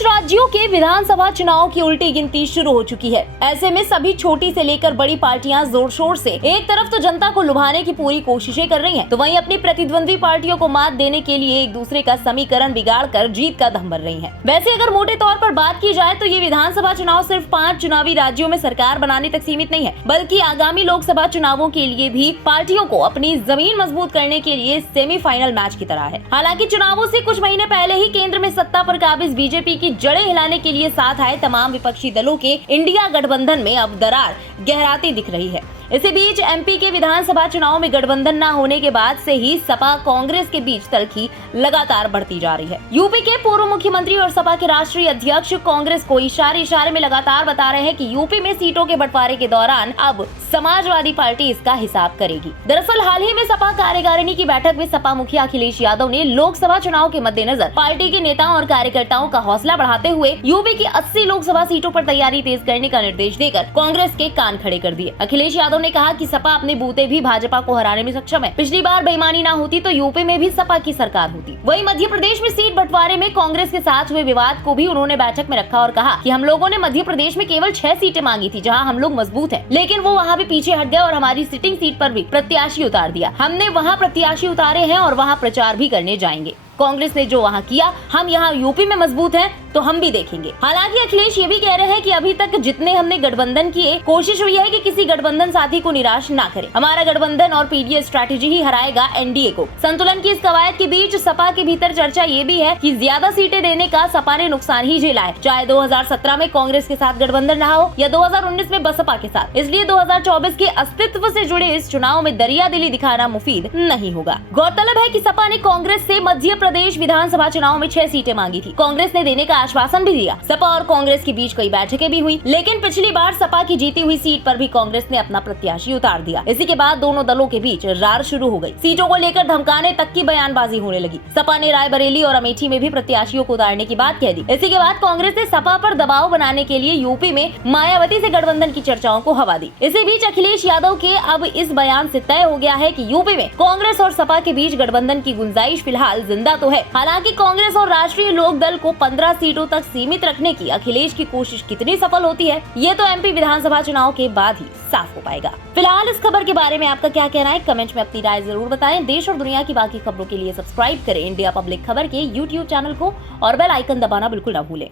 5 राज्यों के विधानसभा चुनाव की उल्टी गिनती शुरू हो चुकी है। ऐसे में सभी छोटी से लेकर बड़ी पार्टियां जोर शोर से एक तरफ तो जनता को लुभाने की पूरी कोशिशें कर रही हैं, तो वहीं अपनी प्रतिद्वंदी पार्टियों को मात देने के लिए एक दूसरे का समीकरण बिगाड़कर जीत का दम भर रही हैं। वैसे अगर मोटे तौर पर बात की जाए तो ये विधानसभा चुनाव सिर्फ 5 चुनावी राज्यों में सरकार बनाने तक सीमित नहीं है, बल्कि आगामी लोकसभा चुनावों के लिए भी पार्टियों को अपनी जमीन मजबूत करने के लिए सेमीफाइनल मैच की तरह है। हालांकि चुनावों से कुछ महीने पहले ही केंद्र में सत्ता पर काबिज बीजेपी की जड़ें हिलाने के लिए साथ आए तमाम विपक्षी दलों के इंडिया गठबंधन में अब दरार गहराती दिख रही है। इसी बीच एमपी के विधानसभा चुनाव में गठबंधन न होने के बाद से ही सपा कांग्रेस के बीच तल्खी लगातार बढ़ती जा रही है। यूपी के पूर्व मुख्यमंत्री और सपा के राष्ट्रीय अध्यक्ष कांग्रेस को इशारे में लगातार बता रहे हैं कि यूपी में सीटों के बंटवारे के दौरान अब समाजवादी पार्टी इसका हिसाब करेगी। दरअसल हाल ही में सपा कार्यकारिणी की बैठक में सपा मुखिया अखिलेश यादव ने लोकसभा चुनाव के मद्देनजर पार्टी के नेताओं और कार्यकर्ताओं का हौसला बढ़ाते हुए यूपी की 80 लोकसभा सीटों पर तैयारी तेज करने का निर्देश देकर कांग्रेस के कान खड़े कर दिए। अखिलेश यादव ने कहा कि सपा अपने बूते भी भाजपा को हराने में सक्षम है। पिछली बार बेईमानी ना होती तो यूपी में भी सपा की सरकार होती। वहीं मध्य प्रदेश में सीट बंटवारे में कांग्रेस के साथ हुए विवाद को भी उन्होंने बैठक में रखा और कहा कि हम लोगों ने मध्य प्रदेश में केवल 6 सीटें मांगी थी, जहां हम लोग मजबूत हैं, लेकिन वो वहां भी पीछे हट गया और हमारी सिटिंग सीट पर भी प्रत्याशी उतार दिया। हमने वहां प्रत्याशी उतारे हैं और वहां प्रचार भी करने जाएंगे। कांग्रेस ने जो वहां किया, हम यहाँ यूपी में मजबूत हैं तो हम भी देखेंगे। हालांकि अखिलेश ये भी कह रहे हैं कि अभी तक जितने हमने गठबंधन किए, कोशिश हुई है कि किसी गठबंधन साथी को निराश ना करें। हमारा गठबंधन और पीडीए स्ट्रैटेजी ही हराएगा एनडीए को। संतुलन की इस कवायद के बीच सपा के भीतर चर्चा ये भी है कि ज्यादा सीटें देने का सपा ने नुकसान ही झेला है, चाहे 2017 में कांग्रेस के साथ गठबंधन रहा हो या 2019 में बसपा के साथ। इसलिए 2024 के अस्तित्व से जुड़े इस चुनाव में दरियादिली दिखाना मुफीद नहीं होगा। गौरतलब है कि सपा ने कांग्रेस से मध्य प्रदेश विधानसभा चुनाव में 6 सीटें मांगी थी। कांग्रेस ने देने का आश्वासन भी दिया। सपा और कांग्रेस के बीच कई बैठकें भी हुई, लेकिन पिछली बार सपा की जीती हुई सीट पर भी कांग्रेस ने अपना प्रत्याशी उतार दिया। इसी के बाद दोनों दलों के बीच रार शुरू हो गई। सीटों को लेकर धमकाने तक की बयानबाजी होने लगी। सपा ने रायबरेली और अमेठी में भी प्रत्याशियों को उतारने की बात कह दी। इसी के बाद कांग्रेस ने सपा पर दबाव बनाने के लिए यूपी में मायावती से गठबंधन की चर्चाओं को हवा दी। इसी बीच अखिलेश यादव के अब इस बयान से तय हो गया है कि यूपी में कांग्रेस और सपा के बीच गठबंधन की गुंजाइश फिलहाल जिंदा तो है। हालांकि कांग्रेस और राष्ट्रीय लोक दल को 15 सीटों तक सीमित रखने की अखिलेश की कोशिश कितनी सफल होती है, ये तो एमपी विधानसभा चुनाव के बाद ही साफ हो पाएगा। फिलहाल इस खबर के बारे में आपका क्या कहना है, कमेंट में अपनी राय जरूर बताएं। देश और दुनिया की बाकी खबरों के लिए सब्सक्राइब करें इंडिया पब्लिक खबर के YouTube चैनल को और बेल आइकन दबाना बिल्कुल न भूलें।